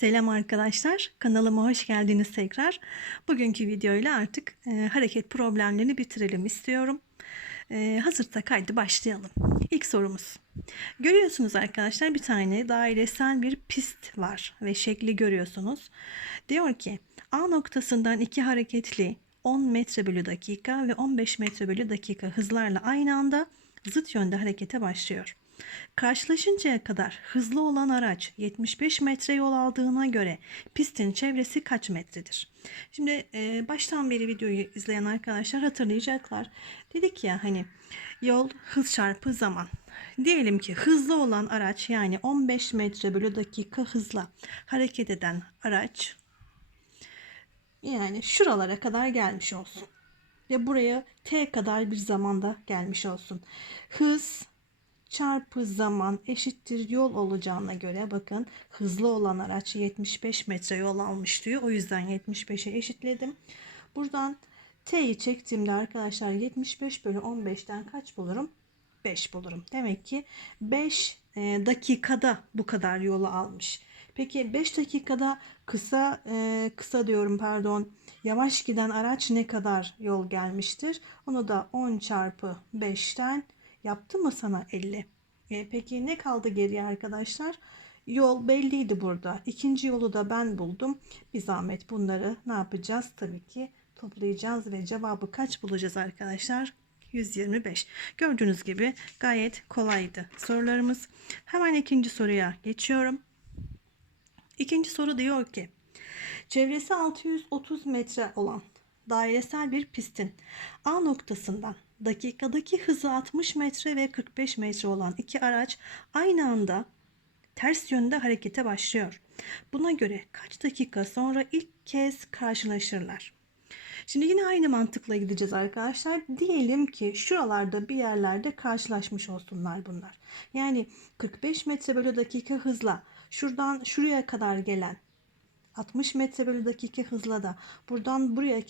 Selam arkadaşlar, kanalıma hoş geldiniz tekrar. Bugünkü videoyla artık e, hareket problemlerini bitirelim istiyorum. E, hazırsak haydi başlayalım. İlk sorumuz. Görüyorsunuz arkadaşlar bir tane dairesel bir pist var ve şekli görüyorsunuz. Diyor ki A noktasından iki hareketli 10 metre bölü dakika ve 15 metre bölü dakika hızlarla aynı anda zıt yönde harekete başlıyor. Karşılaşıncaya kadar hızlı olan araç 75 metre yol aldığına göre pistin çevresi kaç metredir? Şimdi e, baştan beri videoyu izleyen arkadaşlar hatırlayacaklar. Dedik ya hani yol hız çarpı zaman. Diyelim ki hızlı olan araç yani 15 metre bölü dakika hızla hareket eden araç yani şuralara kadar gelmiş olsun. Ve buraya t kadar bir zamanda gelmiş olsun. Hız çarpı zaman eşittir yol olacağına göre bakın hızlı olan araç 75 metre yol almış diyor. O yüzden 75'e eşitledim. Buradan t'yi çektiğimde arkadaşlar 75 bölü 15'ten kaç bulurum? 5 bulurum. Demek ki 5 e, dakikada bu kadar yolu almış. Peki 5 dakikada kısa e, kısa diyorum pardon yavaş giden araç ne kadar yol gelmiştir? Onu da 10 çarpı 5'ten Yaptı mı sana 50? E, peki ne kaldı geriye arkadaşlar? Yol belliydi burada. İkinci yolu da ben buldum. Bir zahmet bunları ne yapacağız? Tabii ki toplayacağız ve cevabı kaç bulacağız arkadaşlar? 125. Gördüğünüz gibi gayet kolaydı sorularımız. Hemen ikinci soruya geçiyorum. İkinci soru diyor ki çevresi 630 metre olan dairesel bir pistin A noktasından dakikadaki hızı 60 metre ve 45 metre olan iki araç aynı anda ters yönde harekete başlıyor. Buna göre kaç dakika sonra ilk kez karşılaşırlar? Şimdi yine aynı mantıkla gideceğiz arkadaşlar. Diyelim ki şuralarda bir yerlerde karşılaşmış olsunlar bunlar. Yani 45 metre bölü dakika hızla şuradan şuraya kadar gelen 60 metre bölü dakika hızla da buradan buraya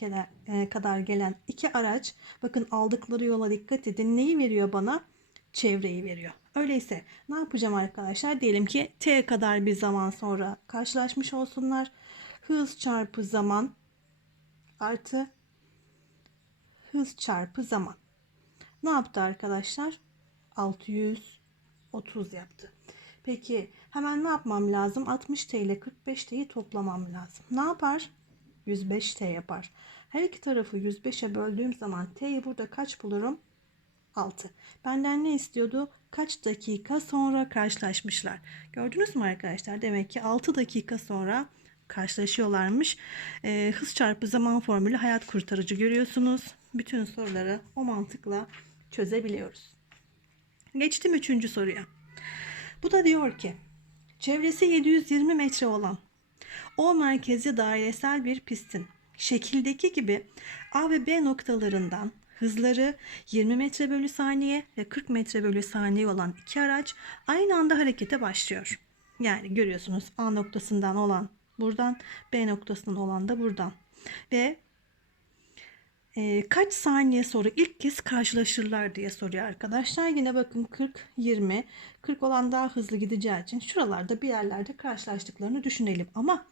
e, kadar gelen iki araç bakın aldıkları yola dikkat edin. Neyi veriyor bana? Çevreyi veriyor. Öyleyse ne yapacağım arkadaşlar? Diyelim ki t kadar bir zaman sonra karşılaşmış olsunlar. Hız çarpı zaman artı hız çarpı zaman. Ne yaptı arkadaşlar? 630 yaptı. Peki hemen ne yapmam lazım? 60T ile 45T'yi toplamam lazım. Ne yapar? 105T yapar. Her iki tarafı 105'e böldüğüm zaman T'yi burada kaç bulurum? 6. Benden ne istiyordu? Kaç dakika sonra karşılaşmışlar. Gördünüz mü arkadaşlar? Demek ki 6 dakika sonra karşılaşıyorlarmış. E, hız çarpı zaman formülü hayat kurtarıcı görüyorsunuz. Bütün soruları o mantıkla çözebiliyoruz. Geçtim üçüncü soruya. Bu da diyor ki çevresi 720 metre olan O merkezi dairesel bir pistin şekildeki gibi A ve B noktalarından hızları 20 metre bölü saniye ve 40 metre bölü saniye olan iki araç aynı anda harekete başlıyor. Yani görüyorsunuz A noktasından olan buradan B noktasından olan da buradan. Ve e, kaç saniye sonra ilk kez karşılaşırlar diye soruyor arkadaşlar. Yine bakın 40, 20. 40 olan daha hızlı gideceği için şuralarda bir yerlerde karşılaştıklarını düşünelim. Ama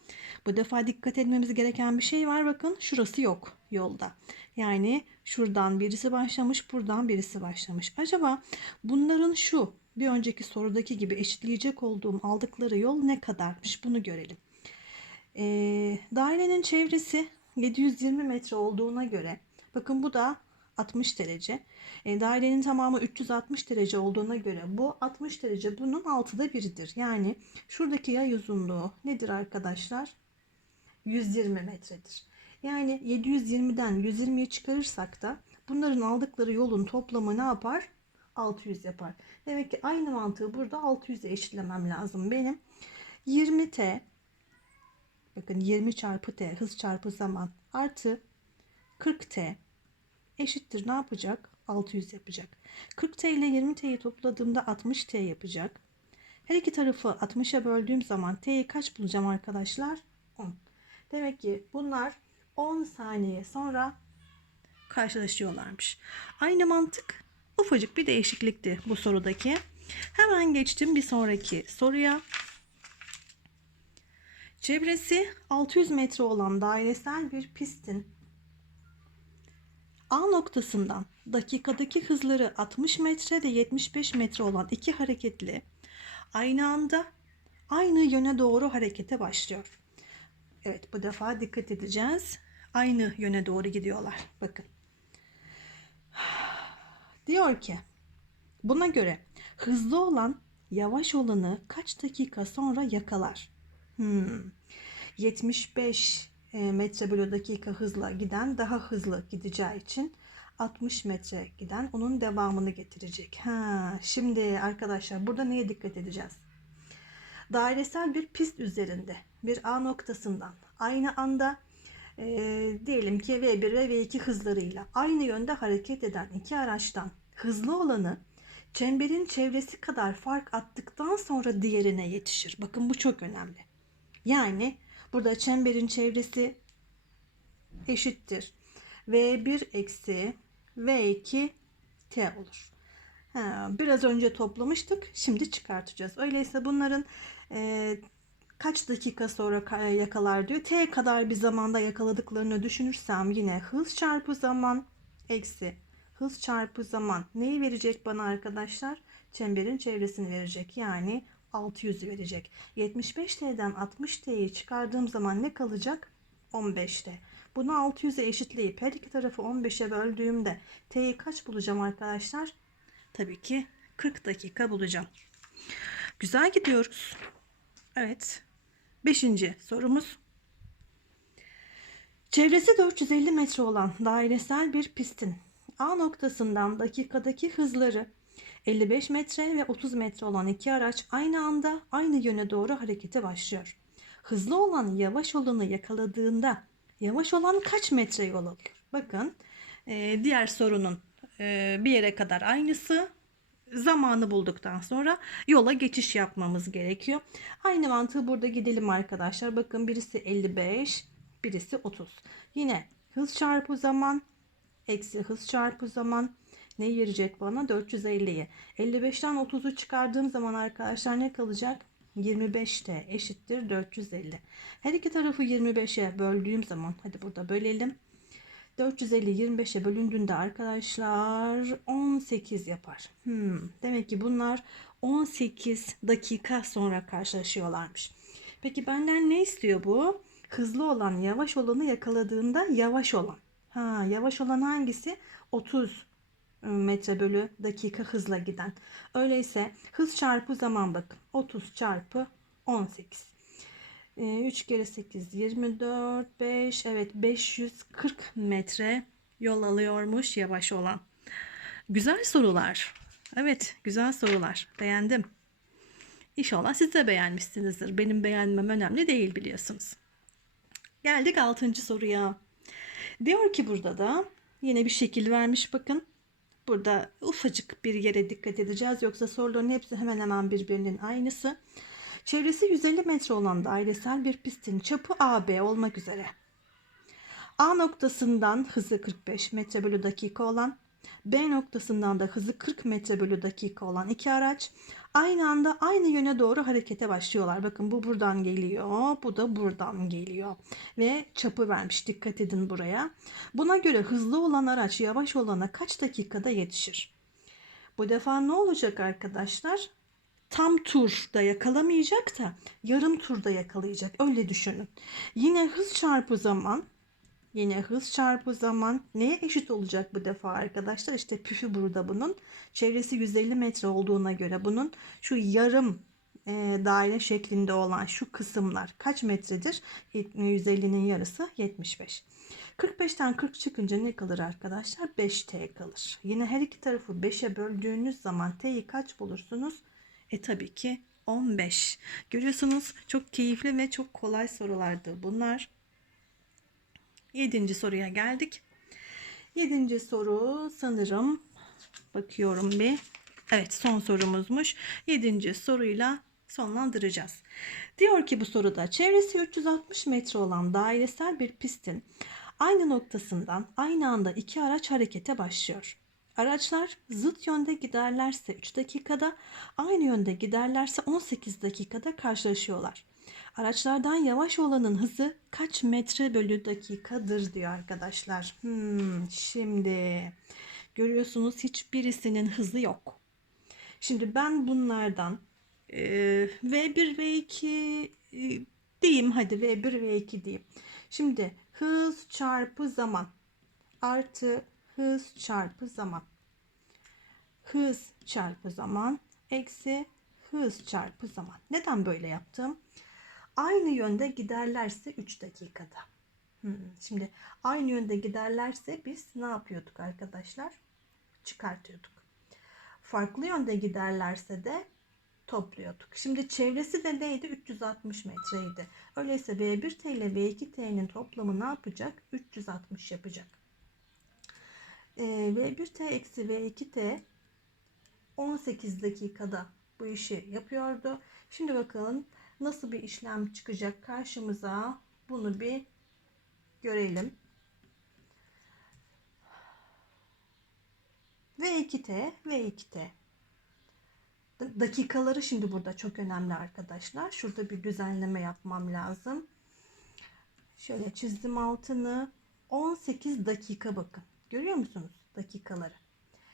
bu defa dikkat etmemiz gereken bir şey var. Bakın şurası yok yolda. Yani şuradan birisi başlamış, buradan birisi başlamış. Acaba bunların şu bir önceki sorudaki gibi eşitleyecek olduğum aldıkları yol ne kadarmış? Bunu görelim. E, dairenin çevresi 720 metre olduğuna göre Bakın bu da 60 derece. E, dairenin tamamı 360 derece olduğuna göre bu 60 derece bunun altıda biridir. Yani şuradaki yay uzunluğu nedir arkadaşlar? 120 metredir. Yani 720'den 120'ye çıkarırsak da bunların aldıkları yolun toplamı ne yapar? 600 yapar. Demek ki aynı mantığı burada 600'e eşitlemem lazım benim. 20t bakın 20 çarpı t hız çarpı zaman artı 40t eşittir ne yapacak? 600 yapacak. 40T ile 20T'yi topladığımda 60T yapacak. Her iki tarafı 60'a böldüğüm zaman T'yi kaç bulacağım arkadaşlar? 10. Demek ki bunlar 10 saniye sonra karşılaşıyorlarmış. Aynı mantık ufacık bir değişiklikti bu sorudaki. Hemen geçtim bir sonraki soruya. Çevresi 600 metre olan dairesel bir pistin A noktasından dakikadaki hızları 60 metre ve 75 metre olan iki hareketli aynı anda aynı yöne doğru harekete başlıyor. Evet bu defa dikkat edeceğiz. Aynı yöne doğru gidiyorlar. Bakın. Diyor ki buna göre hızlı olan yavaş olanı kaç dakika sonra yakalar? Hmm. 75 e, metre bölü dakika hızla giden daha hızlı gideceği için 60 metre giden onun devamını getirecek. Ha, şimdi arkadaşlar burada neye dikkat edeceğiz? Dairesel bir pist üzerinde bir A noktasından aynı anda e, diyelim ki V1 ve V2 hızlarıyla aynı yönde hareket eden iki araçtan hızlı olanı çemberin çevresi kadar fark attıktan sonra diğerine yetişir. Bakın bu çok önemli. Yani burada çemberin çevresi eşittir. V1 eksi V2 T olur. Ha, biraz önce toplamıştık. Şimdi çıkartacağız. Öyleyse bunların e, kaç dakika sonra ka- yakalar diyor. T kadar bir zamanda yakaladıklarını düşünürsem yine hız çarpı zaman eksi hız çarpı zaman neyi verecek bana arkadaşlar? Çemberin çevresini verecek. Yani 600'ü verecek. 75T'den 60T'yi çıkardığım zaman ne kalacak? 15T. Bunu 600'e eşitleyip her iki tarafı 15'e böldüğümde T'yi kaç bulacağım arkadaşlar? Tabii ki 40 dakika bulacağım. Güzel gidiyoruz. Evet. Beşinci sorumuz. Çevresi 450 metre olan dairesel bir pistin A noktasından dakikadaki hızları 55 metre ve 30 metre olan iki araç aynı anda aynı yöne doğru harekete başlıyor. Hızlı olan yavaş olanı yakaladığında yavaş olan kaç metre yol alıyor? Bakın e, diğer sorunun e, bir yere kadar aynısı zamanı bulduktan sonra yola geçiş yapmamız gerekiyor. Aynı mantığı burada gidelim arkadaşlar. Bakın birisi 55, birisi 30. Yine hız çarpı zaman eksi hız çarpı zaman ne verecek bana? 450'yi. 55'ten 30'u çıkardığım zaman arkadaşlar ne kalacak? 25t eşittir 450. Her iki tarafı 25'e böldüğüm zaman hadi burada bölelim. 450 25'e bölündüğünde arkadaşlar 18 yapar. Hmm, demek ki bunlar 18 dakika sonra karşılaşıyorlarmış. Peki benden ne istiyor bu? Hızlı olan yavaş olanı yakaladığında yavaş olan. Ha, yavaş olan hangisi? 30 metre bölü dakika hızla giden. Öyleyse hız çarpı zaman bakın. 30 çarpı 18. 3 kere 8 24 5 evet 540 metre yol alıyormuş yavaş olan. Güzel sorular. Evet güzel sorular. Beğendim. İnşallah siz de beğenmişsinizdir. Benim beğenmem önemli değil biliyorsunuz. Geldik 6. soruya. Diyor ki burada da yine bir şekil vermiş bakın. Burada ufacık bir yere dikkat edeceğiz. Yoksa soruların hepsi hemen hemen birbirinin aynısı. Çevresi 150 metre olan dairesel bir pistin çapı AB olmak üzere. A noktasından hızı 45 metre bölü dakika olan, B noktasından da hızı 40 metre bölü dakika olan iki araç aynı anda aynı yöne doğru harekete başlıyorlar. Bakın bu buradan geliyor, bu da buradan geliyor. Ve çapı vermiş. Dikkat edin buraya. Buna göre hızlı olan araç yavaş olana kaç dakikada yetişir? Bu defa ne olacak arkadaşlar? tam turda yakalamayacak da yarım turda yakalayacak. Öyle düşünün. Yine hız çarpı zaman yine hız çarpı zaman neye eşit olacak bu defa arkadaşlar? İşte püfü burada bunun. Çevresi 150 metre olduğuna göre bunun şu yarım e, daire şeklinde olan şu kısımlar kaç metredir? 150'nin yarısı 75. 45'ten 40 çıkınca ne kalır arkadaşlar? 5t kalır. Yine her iki tarafı 5'e böldüğünüz zaman t'yi kaç bulursunuz? E tabii ki 15. Görüyorsunuz çok keyifli ve çok kolay sorulardı bunlar. Yedinci soruya geldik. Yedinci soru sanırım bakıyorum bir. Evet son sorumuzmuş. Yedinci soruyla sonlandıracağız. Diyor ki bu soruda çevresi 360 metre olan dairesel bir pistin aynı noktasından aynı anda iki araç harekete başlıyor. Araçlar zıt yönde giderlerse 3 dakikada, aynı yönde giderlerse 18 dakikada karşılaşıyorlar. Araçlardan yavaş olanın hızı kaç metre bölü dakikadır diyor arkadaşlar. Hmm, şimdi görüyorsunuz hiçbirisinin hızı yok. Şimdi ben bunlardan e, V1 V2 e, diyeyim hadi V1 V2 diyeyim. Şimdi hız çarpı zaman artı hız çarpı zaman. Hız çarpı zaman eksi hız çarpı zaman. Neden böyle yaptım? Aynı yönde giderlerse 3 dakikada. Şimdi aynı yönde giderlerse biz ne yapıyorduk arkadaşlar? Çıkartıyorduk. Farklı yönde giderlerse de topluyorduk. Şimdi çevresi de neydi? 360 metreydi. Öyleyse V1T ile V2T'nin toplamı ne yapacak? 360 yapacak. Ee, V1T eksi V2T 18 dakikada bu işi yapıyordu. Şimdi bakalım nasıl bir işlem çıkacak karşımıza. Bunu bir görelim. V2T, V2T. Da- Dakikaları şimdi burada çok önemli arkadaşlar. Şurada bir düzenleme yapmam lazım. Şöyle çizdim altını. 18 dakika bakın. Görüyor musunuz dakikaları?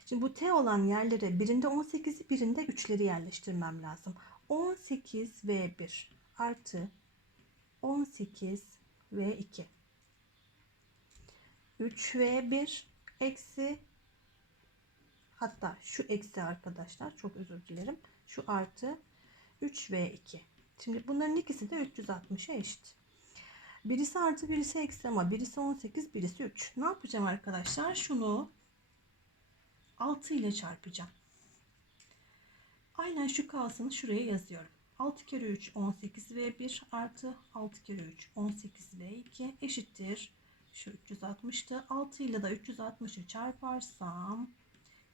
Şimdi bu T olan yerlere birinde 18'i birinde 3'leri yerleştirmem lazım. 18 V1 artı 18 V2 3 V1 eksi hatta şu eksi arkadaşlar çok özür dilerim. Şu artı 3 V2. Şimdi bunların ikisi de 360'a eşit. Birisi artı birisi eksi ama birisi 18 birisi 3. Ne yapacağım arkadaşlar? Şunu 6 ile çarpacağım. Aynen şu kalsın şuraya yazıyorum. 6 kere 3 18 V1 artı 6 kere 3 18 V2 eşittir. Şu 360'tı. 6 ile de 360'ı çarparsam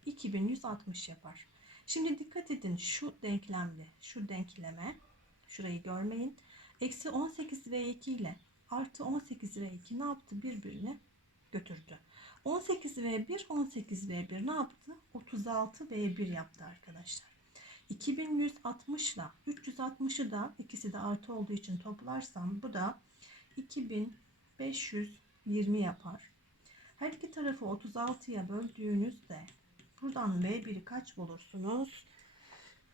2160 yapar. Şimdi dikkat edin şu denklemle şu denkleme şurayı görmeyin. Eksi 18 V2 ile artı 18 V2 ne yaptı? Birbirini götürdü. 18 V1 18 V1 ne yaptı? 36 V1 yaptı arkadaşlar. 2160 ile 360'ı da ikisi de artı olduğu için toplarsam bu da 2520 yapar. Her iki tarafı 36'ya böldüğünüzde buradan V1'i kaç bulursunuz?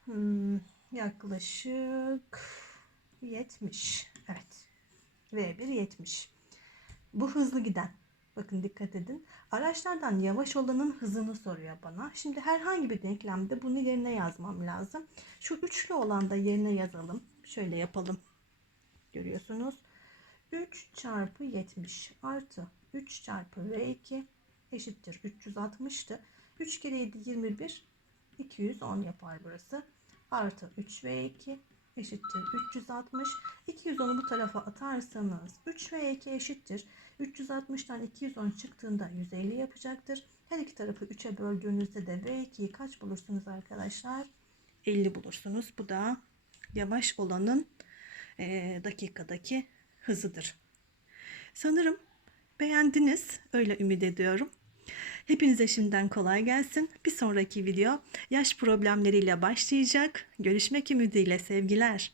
Hmm, yaklaşık 70. Evet. V1 70. Bu hızlı giden. Bakın dikkat edin. Araçlardan yavaş olanın hızını soruyor bana. Şimdi herhangi bir denklemde bunu yerine yazmam lazım. Şu üçlü olan da yerine yazalım. Şöyle yapalım. Görüyorsunuz. 3 çarpı 70 artı 3 çarpı V2 eşittir 360'tı. 3 kere 7 21 210 yapar burası. Artı 3V2 eşittir 360. 210'u bu tarafa atarsanız 3V2 eşittir. 360'tan 210 çıktığında 150 yapacaktır. Her iki tarafı 3'e böldüğünüzde de V2'yi kaç bulursunuz arkadaşlar? 50 bulursunuz. Bu da yavaş olanın eee, dakikadaki hızıdır. Sanırım beğendiniz. Öyle ümit ediyorum. Hepinize şimdiden kolay gelsin. Bir sonraki video yaş problemleriyle başlayacak. Görüşmek ümidiyle sevgiler.